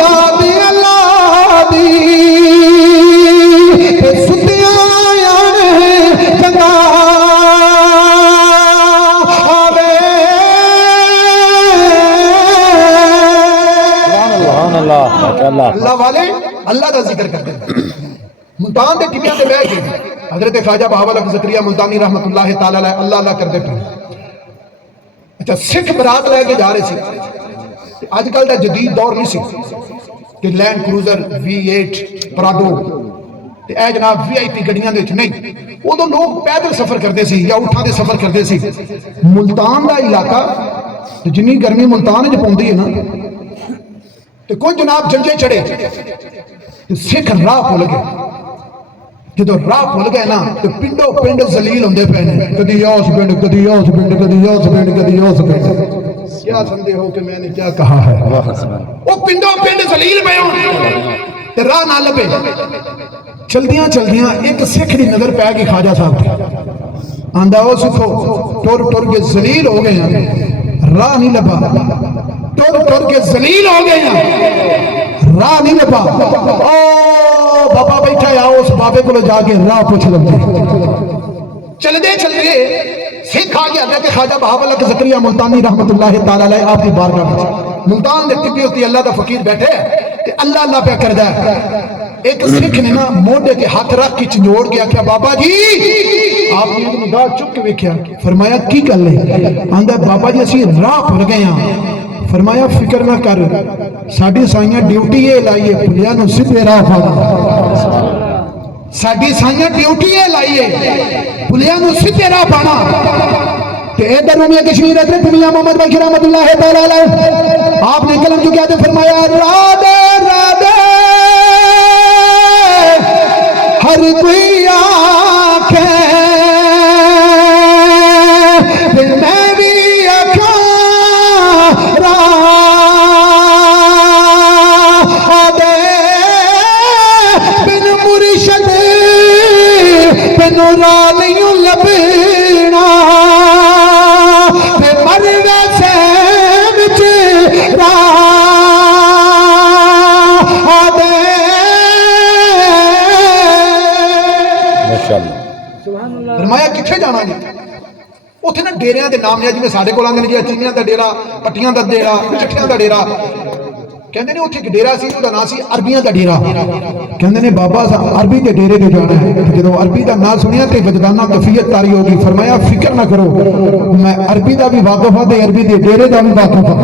یاد اللہ دی تے ستیاں آنے جگہ آوے۔ سبحان اللہ، ماشاء اللہ، اللہ والے اللہ دا ذکر کرتے ہیں۔ ملتان دے ٹبیاں دے بیٹھ کے حضرت خواجہ بہاول حق زکریا ملتانی رحمت اللہ تعالی علیہ اللہ اللہ کرتے پہ۔ اچھا سکھ برات لے کے جا رہے سی، آج کل دا جدید دور نہیں سی کہ لینڈ کروزر V8 پراڈو تے اے جناب VIP گڑیاں دے وچ نہیں، ادو لوگ پیدل سفر کرتے سی یا اٹھاں دے سفر کرتے سی۔ ملتان دا علاقہ جنی گرمی ملتان وچ پوندی ہے نا، تے کوئی جناب جنجے چڑھے تے سکھ راہ بھول گئے، جدو راہ بھول گئے نا تو پنڈو پنڈ ذلیل ہوندے پے نے، کدی اس پنڈ کدی اس پنڈ کدی اس پنڈ کدی اس پنڈ۔ کیا سمجھے ہو کہ میں نے کیا کہا ہے؟ وہ پنڈو پنڈ ذلیل پے ہون تے راہ نہ لبے۔ چلدیاں چلدیاں ایک سکھ دی نظر پے گئی خواجہ صاحب تے، آندا او سکھو ٹر ٹر کے ذلیل ہو گئے ہیں، راہ نہیں لبا، ٹر ٹر کے ذلیل ہو گئے ہیں، راہ نہیں لبا۔ او بابا بیٹھا ہے، اس بابے کو جا کے راہ پوچھ لو۔ چلدے چلدے سکھ آ گیا حضرت خواجہ بہاول حق زکریا ملتانی رحمت اللہ تعالی علیہ آپ کی بارگاہ میں۔ ملتان دے ٹبی ہوتی اللہ دا فقیر بیٹھے تے اللہ اللہ پہ کردا ہے۔ ایک سکھ نے نا موڈے کے ہاتھ رکھ کے چنجوڑ کے آکھیا بابا جی، آپ نے نگاہ چک کے ویکھیا، فرمایا کی گل ہے؟ آندا بابا جی اسی راہ بھول گئے ہاں۔ فرمایا فکر نہ کر، ساڈی سائیاں ڈیوٹی یہ لائیے بھلیاں نوں سیدھے راہ پانا۔ ساڈی سائیاں ڈیوٹی یہ لائیے بھلیاں نوں سیدھے راہ پانا۔ تے ادھر رومیہ کشمیر حضرت میاں محمد بخش رحمت اللہ تعالی علیہ آپ نے کلم جو کیا تھا فرمایا رادے رادے ہر کوئی آنکھیں میں بھی آنکھاں رادے بن مرشد بن رالیوں لبنا مر ویسے بچ رادے فرمایا کتنے جانا جی اتنے نا ڈیریاں دے نام نے جی سارے کو آتے ہیں جی چینیاں دا ڈیرا پٹیاں دا ڈیرا چٹھیاں دا ڈیرا کہندے نے اتنے ایک ڈیرا سی وہ نام سی عربیاں دا ڈیرا کہندے نے بابا عربی کے ڈیرے تے جانا ہے جدو عربی دا نام سنیا تے وجدانہ کفیت تاری ہوگی فرمایا فکر نہ کرو میں عربی دا بھی واقف ہوں تے عربی دے ڈیرے دا بھی واقف ہوں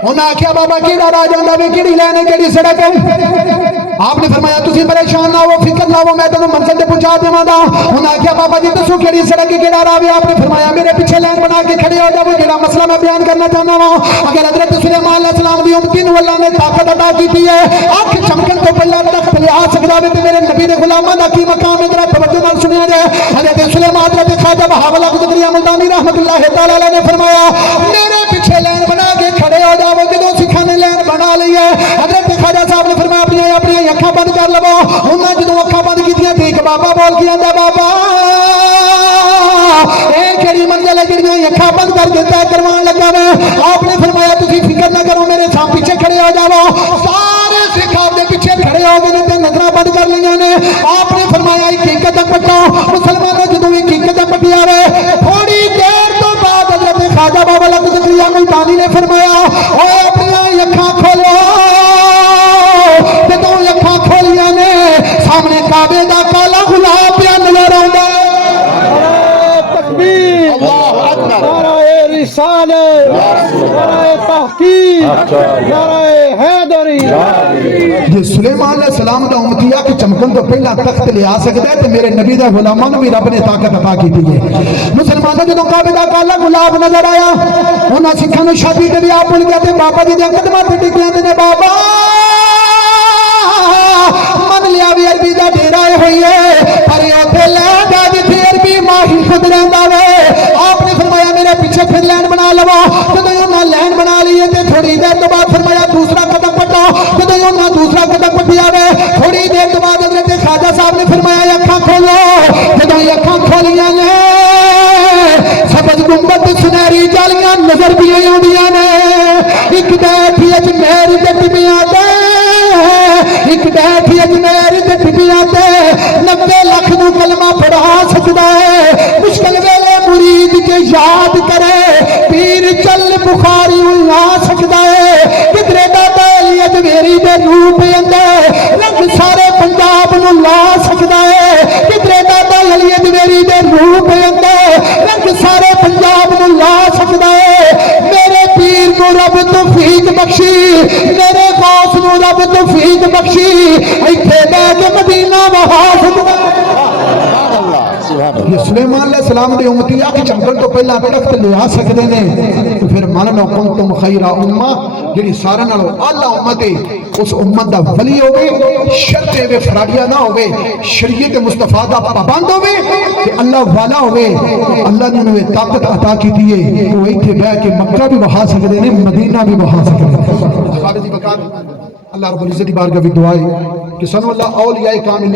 انہاں آکھیا بابا کیڑا راہ جاندا وے کیڑی لین کیڑی سڑک آپ نے فرمایا تسی پریشان نہ ہو فکر نہ ہو میں تمہیں منزل تے پہنچا دیواں گا انہاں آکھیا بابا جی دسو کیڑی سڑک کیڑا راہ ہے آپ نے فرمایا میرے پیچھے لائن بنا کے کھڑے ہو جاؤ جڑا مسئلہ میں بیان کرنا چاہنا ہوں اگر حضرت سلیمان علیہ السلام دی امتی نوں اللہ نے طاقت عطا کی ہے اکھ چمکن تو پہلا تخت لے آ سکدا ہے تے میرے نبی دے غلاماں دا کی مقام ہے ذرا توجہ نال سنیا جائے حضرت سلیمان حضرت خواجہ بہاول قدریہ ملتانی رحمت اللہ تعالی علیہ نے فرمایا میرے پیچھے لائن بنا کے کھڑے ہو جاؤ جدوں سکھاں نے لائن بنا لی ہے حضرت خواجہ صاحب نے فرمایا اپنی اکھاں بند کر لو انہاں جدوں اکھاں بند کیتیاں تے ایک بابا بول کے آندا بابا اے کیڑی منزل ہے جڑیاں اکھاں بند کر کے طے کروان لگا میں آپ نے فرمایا تسی فکر نہ کرو میرے سام پیچھے کھڑے ہو جاؤ سارے سکھ آپ دے پیچھے کھڑے ہو گئے تے نظراں بند کر لیاں نے آپ نے فرمایا ایک قدم پٹا مسلمانوں جدوں ایک قدم پٹی آوے تھوڑی دیر تو بعد حضرت خواجہ بابا قدریہ ملتانی نے فرمایا اوے اپنی اکھاں کھولو جدوں اکھاں کھولیاں نے سامنے کعبے دا کالا غلام پیا نظر آوندا تکبیر اللہ اکبر نعرہ رسالت نعرہ تحقیق نعرہ حیدری جی سلیمان علیہ السلام دا امتی کہ چمکن تو پہلا تخت لے آ سکتا ہے تو میرے نبی دا غلاماں نوں بھی رب نے طاقت عطا کی ہے مسلمانوں جدوں کعبے دا کالا غلام نظر آیا انہاں سکھاں نوں شادی تے بھی آپ بول گیا تے بابا جی دے قدماں تے ٹک گئے نے بابا من لیا بھی عربی دا ڈیرا ہوئی ہے پر اوتھے لے جا جتھے عربی ماہی خود رہندا وے آپ نے فرمایا میرے پیچھے پھر لین بنا لو جدوں انہاں لین بنا لی تے تھوڑی دیر تو بعد فرمایا دوسرا قدم پٹا جدوں انہاں دوسرا قدم پٹیا وے تھوڑی دیر تو بعد حضرت خواجہ صاحب نے فرمایا اکھاں کھولو جدوں اکھاں کھولیاں نے سبز گنبد سنہری جالیاں نظر بھی آوندیاں نے ایک بیٹھی اجمیر دے ٹبیاں تے ایک بیٹھی اجمیر دے ٹبیاں تے 90 لاکھ نوں کلمہ پڑھا سکدا ہے مشکل ویلے مرید کے یاد کرے پیر چل بخاری لا سکدا ہے کدرے دا علی اجمیری دے روپ اندر رنگ سارے پنجاب نوں لا سکدا ہے کدرے دا علی اجمیری دے روپ اندر رنگ سارے پنجاب نوں لا سکدا ہے میرے پیر نوں رب توفیق بخشی میرے غوث نوں رب توفیق بخشی ایتھے بیٹھ کے مدینہ وہا سکدا یہ سلیمان علیہ السلام دے امتی کہ چمکن تو پہلا تخت لے آ سکتے ہیں تو پھر من لو کنتم خیر امہ جڑی سارے نالوں اعلی امت ہے اس امت دا ولی ہوے شرط اے فراڈیا نہ ہوے شریعت مصطفیٰ دا پابند ہوے تے اللہ والا ہوے اللہ نے انہوں طاقت عطا کیتی ہے وہ ایتھے بیٹھ کے مکہ بھی بہا سکتے ہیں مدینہ بھی بہا سکتے ہیں اللہ رب العزت کی بارگاہ وچ دعا ہے کہ سنو اللہ اولیاء کاملین